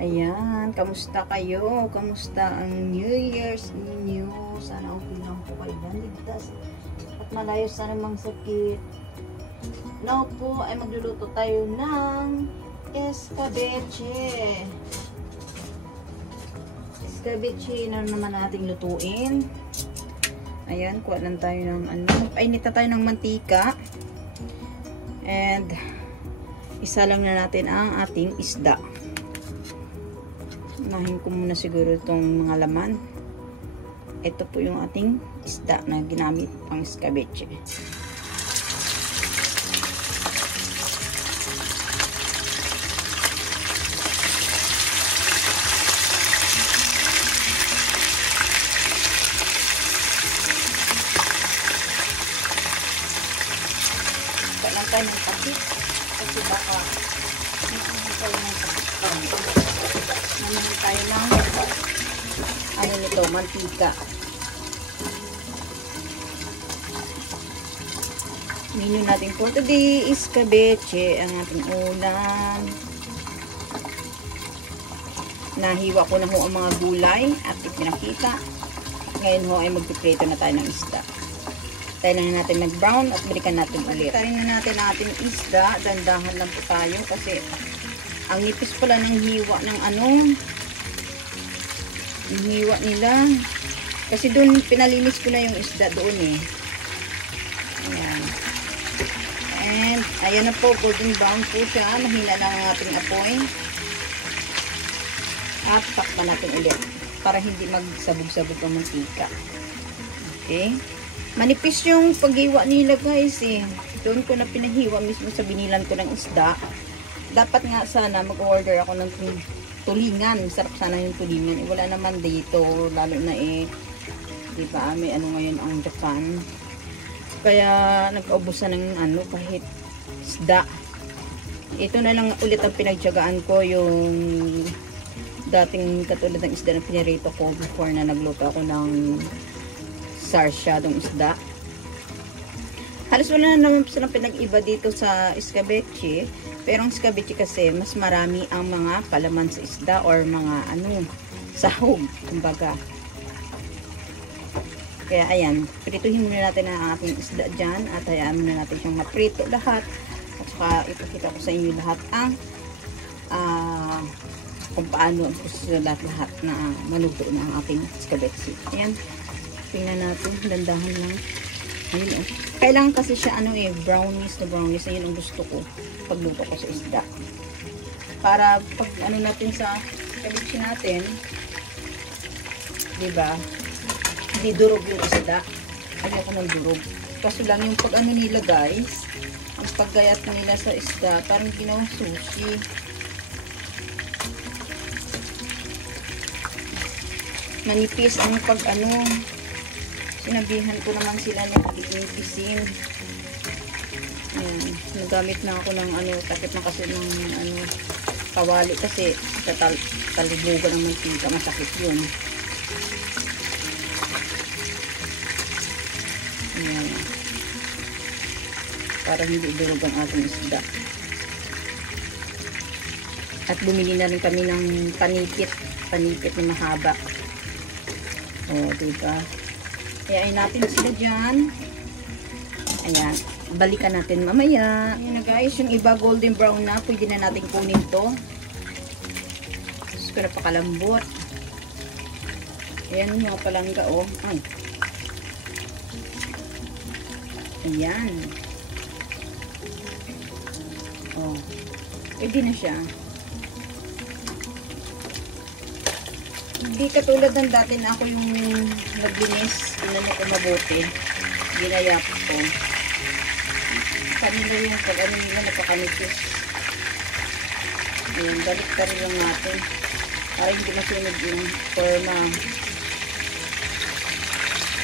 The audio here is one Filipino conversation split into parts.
Ayan, kamusta kayo? Kamusta ang New Year's ninyo? Sana okay lang po kayo dyan. Ligtas at malayo sa namang sakit. Now po ay magluluto tayo ng escabeche. Escabeche na naman nating lutuin. Ayan, kuha lang tayo ng painita tayo ng mantika. And isa lang na natin ang ating isda. Unahin ko muna siguro itong mga laman. Ito po yung ating isda na ginamit pang escabeche. Kailan tayo ng takip kasi baka naman tayo ng takip. Naman tayo ng ano nito, mantika. Menu natin for today is escabeche, ang ating ulam. Nahiwa ko na ho ang mga gulay at ipinakita. Ngayon ho ay magpiprito na tayo ng isda. Tayo lang natin mag-brown at balikan natin ulit. Tayo na natin ang ating isda. Dandahan lang po tayo kasi ang nipis pala ng hiwa ng yung hiwa nila. Kasi doon pinalinis ko na yung isda doon eh. Ayan. And ayan na po, golden brown po siya. Mahina lang ang ating apoy. At takpan natin ulit para hindi magsabog-sabog ang mantika. Okay. Manipis yung paghiwa nila guys eh. Doon ko na pinahiwa mismo sa binilan ko ng isda. Dapat nga sana mag-order ako ng tulingan. Sarap sana yung tulingan. Wala naman dito. Lalo na diba, may ngayon ang Japan. Kaya nag-aubusan ng kahit isda. Ito na lang ulit ang pinagtiyagaan ko. Yung dating katulad ng isda na pinirito ko before na nagluto ako ng sarsyadong isda. Halos wala na naman silang pinag-iba dito sa escabeche. Pero ang escabeche kasi, mas marami ang mga palaman sa isda or mga sahog, kumbaga. Kaya ayan, prituhin muna natin ang ating isda dyan at hayaan muna natin siyang maprito lahat. At saka ipakita ko sa inyo lahat ang kung paano ang proseso lahat na maluto na ang ating escabeche. Ayan, tingnan natin, dandahan lang. Ayun, kailangan kasi siya brownies na brownies. Ayun ang gusto ko pagluto ko sa isda. Para pag natin sa escabeche natin, diba, hindi durog yung isda. Ayoko ng durog. Kaso lang yung pag nila guys, ang paggayat nila sa isda, parang ginawang sushi. Manipis ang pag sinabihan ko naman sila na pag-inipisin. Nagamit na ako ng takip na kasi ng kawali kasi talibugan ng mantika, masakit yun. Ayan. Para hindi durog ang ating isda. At bumili na rin kami ng panipit na mahaba. O, diba? Kayain natin sila dyan. Ayan. Balikan natin mamaya. Ayan na guys. Yung iba golden brown na. Pwede na natin kunin to. Gusto ko na pakalambot. Ayan yung mga palangga oh. Ay. Ayan. Oh. Pwede na siya. Hindi katulad ng dati na ako yung naglinis, ko mabuti, ginayap ko. Kanila yung pag nila napakanitis. Balik ka rin lang natin para hindi masunog yung forma.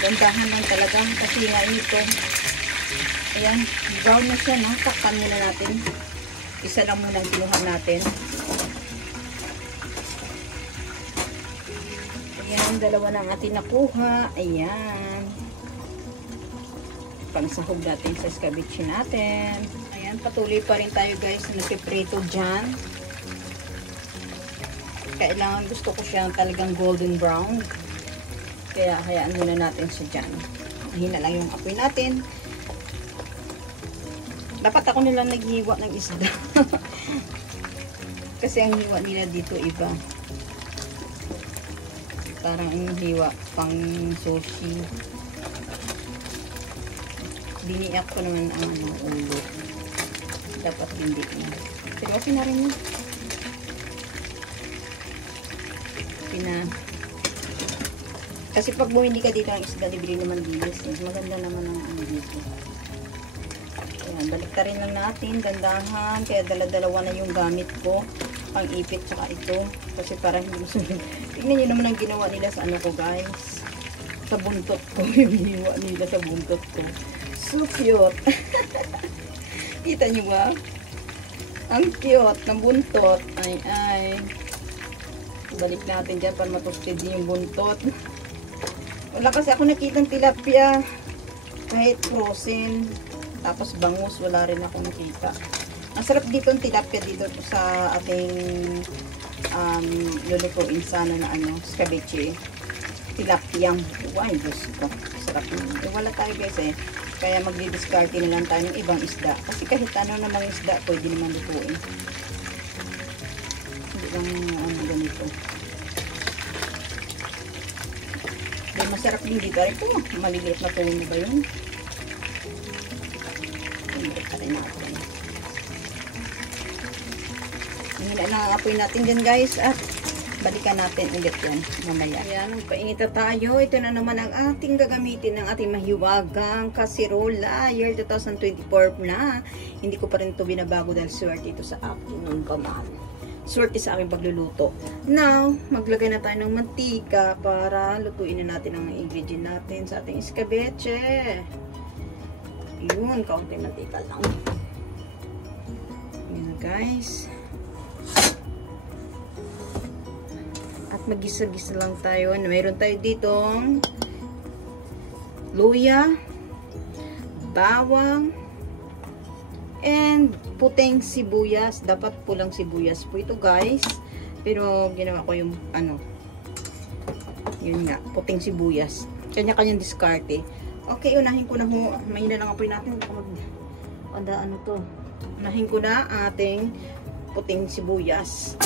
Gandahan lang talaga kasi nga ito. Ayan, brown na siya, no? Takpan muna natin. Isa lang muna ang kinuha natin. Ayan, dalawa na ang ating nakuha. Ayan. Pangsahog natin sa escabeche natin. Ayan, patuloy pa rin tayo guys na nagpiprito dyan. Kailangan, gusto ko siya talagang golden brown. Kaya hayaan muna natin siya dyan. Hina lang yung apoy natin. Dapat ako nila naghiwa ng isda. Kasi ang hiwa nila dito iba. Parang ang hiwa pang sushi. Biniyak ko naman ang ulo. Dapat hindi na. Pero okay na rin yun. Kasi pag bumili ka dito ng isda, libre naman dilis. Maganda naman ang ano dito. Ayan, baliktarin lang natin, gandahan. Kaya dala-dalawa na yung gamit ko. Pang ipit tsaka ito. Kasi para hindi masunod. Tignan nyo naman ang ginawa nila sa ano ko, guys. Sa buntot ko. Yung ginawa nila sa buntot ko. So cute. Kita nyo ba? Ang cute ng buntot. Ay. Balik natin dyan para matosted din yung buntot. Wala kasi ako nakitang tilapia. Kahit frozen. Tapos bangus. Wala rin ako nakita. Ang sarap dito ang tilapia dito sa ating lulutuin sana na scabeche. Tilapiyang. Ay, Diyos ko. Sarap yun. Wala tayo guys eh. Kaya magdi-discarte na lang tayo ng ibang isda. Kasi kahit ano namang isda, pwede naman lutuin. Hindi lang ganito. Pero masarap din dito. Ay po, maliliit na tuloy ba yun? Maliliit na rin natin. Hina lang ang apoy natin dyan guys. At balikan natin ulit yan mamaya. Ayan, magpainit na tayo. Ito na naman ang ating gagamitin ng ating mahiwagang kasirola. Year 2024 na. Hindi ko pa rin ito binabago dahil swerte ito sa akin ng kamahal. Swerte sa aming pagluluto. Now, maglagay na tayo ng mantika para lutuin na natin ang ingredient natin sa ating escabeche. Yun, kaunti mantika lang. Yun guys. At magisa-gisa lang tayo. Mayroon tayo ditong luya, bawang, and puting sibuyas. Dapat pulang sibuyas po ito guys. Pero ginawa ko yung yun nga, puting sibuyas. Kanya-kanyang diskarte. Okay, unahin ko na ho. Mahina lang apoy natin. Unahin ko na ating puting sibuyas.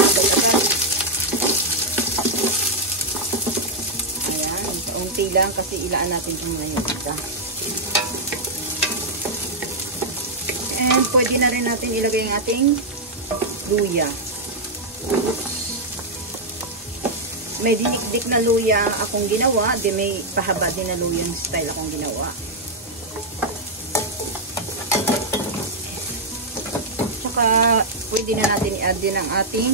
Ayan, kaunti lang kasi ilaan natin ito muna yung isa. And pwede na rin natin ilagay ang ating luya. May dinikdik na luya akong ginawa, di may pahaba din na luya yung style akong ginawa. Tsaka pwede na natin i-add din ang ating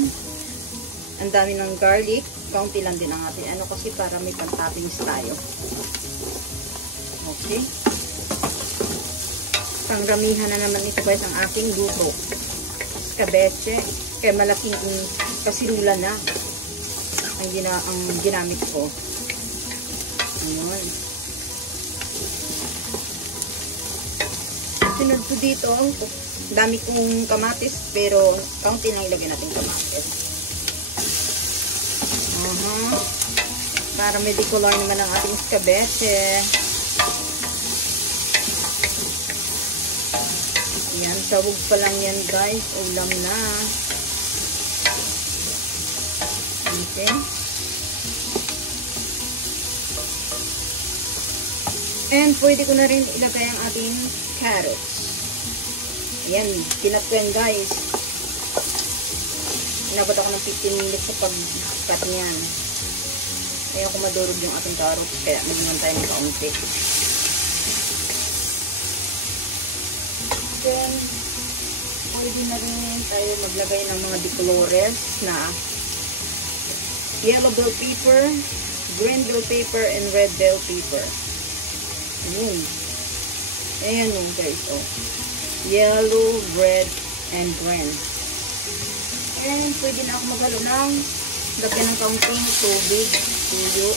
ang dami ng garlic. Kaunti lang din ang ating kasi para may pang-toppings tayo. Okay. Pangramihan na naman ito guys ang ating luto. Escabeche. Kaya malaking kasirula na ang ginamit ko. Ayun. Sunod ko dito, dami kong kamatis pero kaunti lang ilagay natin kamatis. Para may decolor naman ang ating escabeche. Yan, sawog pa lang yan guys. Ulam na. Okay. And pwede ko na rin ilagay ang ating carrots. Ayan, tinap ko yan guys. Inabot ako ng 15 minutes sa pag-cut niyan. Ayaw ko madurog yung ating carrots, kaya magiging tayo ng kaunti. Then, pwede na rin tayo maglagay ng mga decolores na yellow bell pepper, green bell pepper, and red bell pepper. Ayan. Ayan yung guys, oh. Yellow, red, and green. And pwede na ako maghalo ng lagyan ng kaunting tubig, tuyo.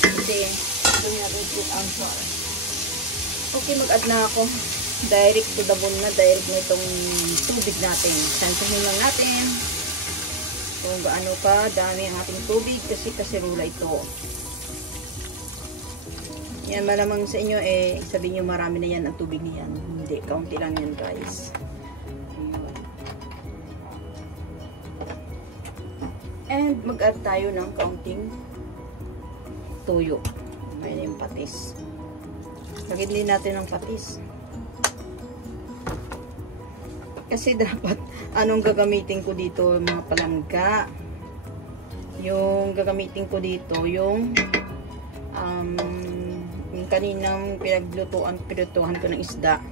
Kasi ito niya rin ang sar. Okay, mag-add na ako. Direct to the bone na, direct na itong tubig natin. Sansahin lang natin. kung gaano ka dami ang ating tubig kasi kaserula ito. Yan, malamang sa inyo sabihin nyo marami na yan ang tubig niyan. Hindi, kaunti lang yan guys. Ayun. And mag-add tayo ng kaunting tuyo. May na yung patis. Lagyan din natin ng patis. Kasi dapat, anong gagamitin ko dito mga palangga? Yung gagamitin ko dito, yung kaninang pinutuhan ko ng isda.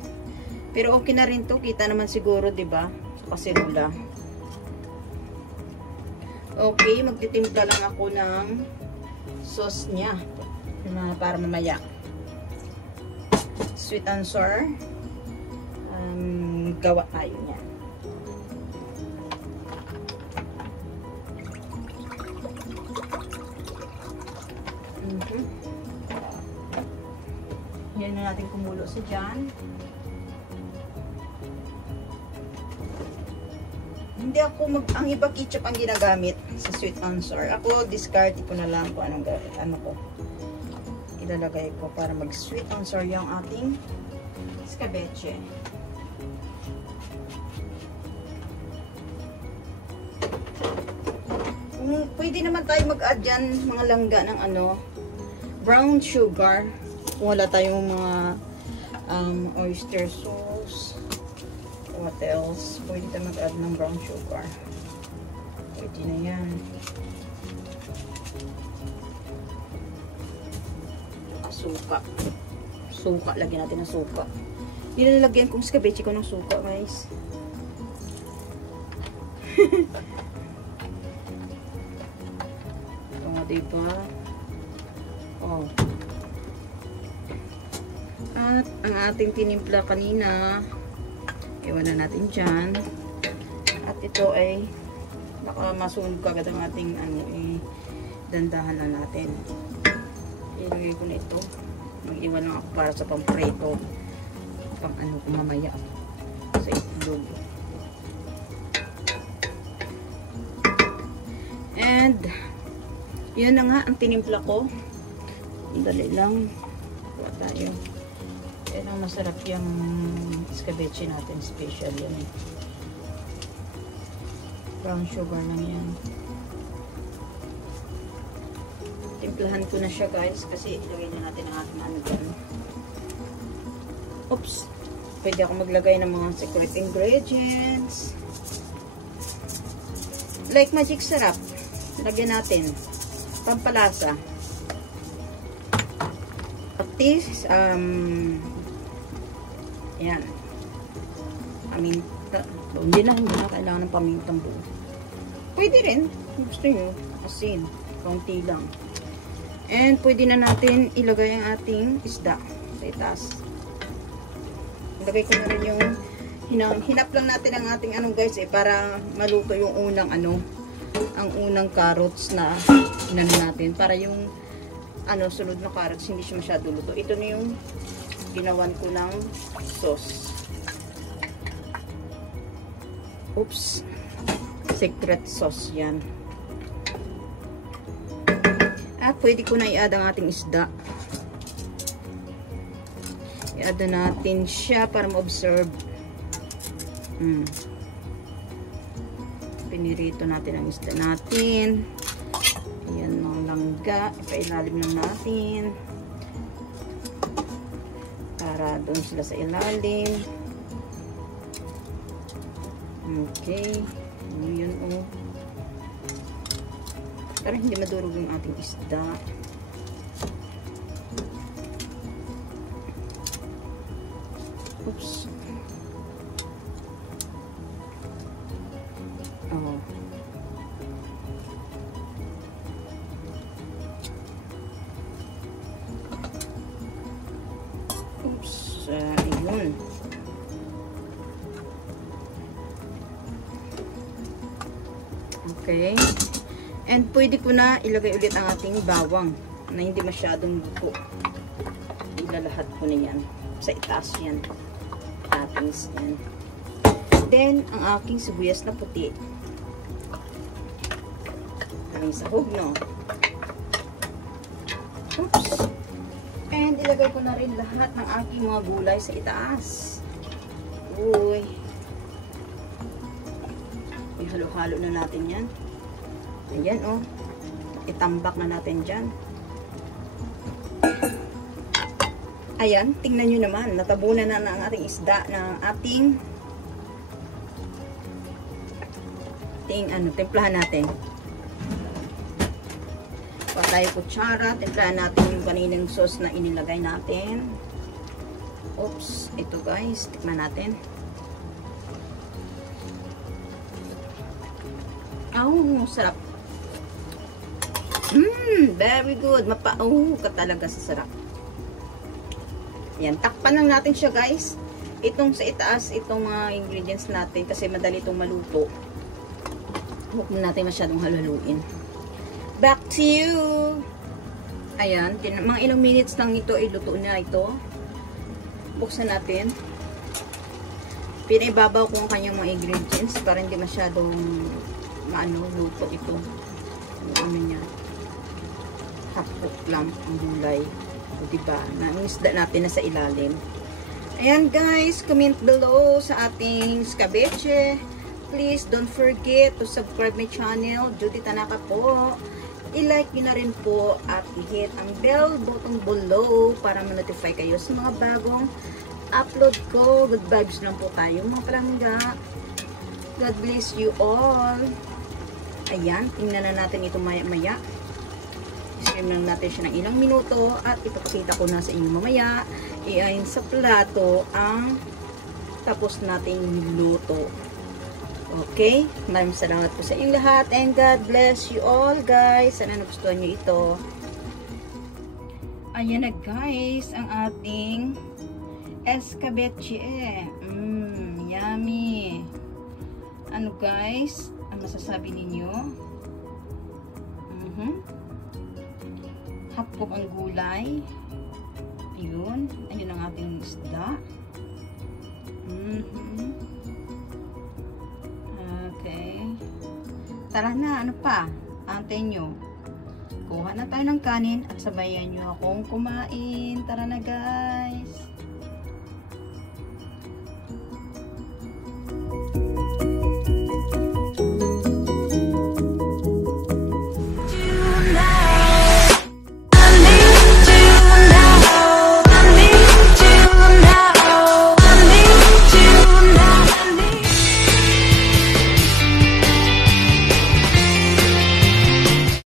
Pero okay na rin to, kita naman siguro, 'di ba? Sa kaserula. Okay, magtitimpla lang ako ng sauce niya para mamaya. Sweet and sour. Gawa tayo niya. Yan na natin kumulo sa dyan. Hindi ako ang iba ketchup ang ginagamit sa sweet and sour. Ako discard ko na lang kung anong ko ilalagay ko para mag sweet and sour yung ating escabeche. Pwede naman tayo mag-add dyan mga langga ng brown sugar. Kung wala tayong mga oyster sauce. What else? Pwede tayo mag-add ng brown sugar. Pwede na yan. Suka. Suka. Lagyan natin ng suka. Nilalagyan kong escabeche ko ng suka, guys. Ito nga, diba? Oh. At ang ating tinimpla kanina, iwan na natin dyan. At ito ay baka masunog kagad ang ating dandahan na natin. Ilagay ko na ito. Mag-iwan lang ako para sa pamprito. Pang ko mamaya sa itlog. And yun na nga ang tinimpla ko. Dali lang. Kuha tayo. Yan ang masarap yung escabeche natin. Special yan eh. Brown sugar lang yan. Timplahan ko na siya guys. Kasi ilagay na natin ang ating dyan. Oops. Pwede ako maglagay ng mga secret ingredients. Like magic sarap. Lagyan natin. Pampalasa. Patis. Yan. Paminta. Hindi na kailangan ng pamintang buo. Pwede rin. Gusto nyo. Asin. Kaunti lang. And pwede na natin ilagay ang ating isda sa itaas. Ilagay ko na rin yung hinap lang natin ang ating guys para maluto yung unang ang unang carrots na inano natin para yung sunod na carrots hindi siya masyado luto. Ito na yung ginawan ko ng sauce. Oops. Secret sauce yan. At pwede ko na i-add ang ating isda. I-add na natin siya para ma-observe. Pinirito natin ang isda natin. Ayan ang langga. Ipailalim lang natin. Para doon sila sa ilalim. Okay. Yun o. Para hindi madurog yung ating isda. Oops. Oh. Oops. Ayun. Okay. And pwede ko na ilagay ulit ang ating bawang na hindi masyadong buko. Ilalahat ko na yan. Sa itaas yan. Toppings yan. Then, ang aking sibuyas na puti. aming sahog, no? Oops. And ilagay ko na rin lahat ng aking mga gulay sa itaas. Uy. Ihalo-halo na natin yan. Ayan, oh. Itambak na natin dyan. Ayan, tingnan nyo naman. Natabunan na ang ating isda ng ating timplahan natin. Patay kutsara, timplahan natin yung kaninang sauce na inilagay natin. Oops, ito guys, tikman natin. Oh, sarap. Very good. Mapao ka talaga sa sarap. Yan, takpan lang natin siya guys. Itong sa itaas, itong mga ingredients natin kasi madali itong maluto. Huwag na natin masyadong haluin. Back to you! Ayan, mga ilang minutes lang ito, iluto na ito. Buksan natin. Pinaibabaw ko ang kanyang mga ingredients para hindi masyadong luto ito. Ano niya? Hapok lang ang gulay. O diba? Isda natin na sa ilalim. Ayan guys, comment below sa ating scabeche. Please don't forget to subscribe my channel, Judy Tanaka po. I-like nyo na rin po at i-hit ang bell button below para ma-notify kayo sa mga bagong upload ko. Good vibes lang po tayo mga palangga. God bless you all. Ayan, tingnan na natin ito maya-maya. I-stream lang natin siya ng ilang minuto at ipapakita ko na sa inyo mamaya. Iayon sa plato ang tapos nating niluto. Okay, maraming salamat po sa inyong lahat and God bless you all guys. Sana nagustuhan nyo ito. Ayan na guys, ang ating escabeche. Yummy. Ano guys, ang masasabi ninyo? Hapok ang gulay. Yun, ayun ang ating isda. Okay. Tara na, ano pa? Antayin nyo. Kuha na tayo ng kanin at sabayan nyo akong kumain. Tara na guys.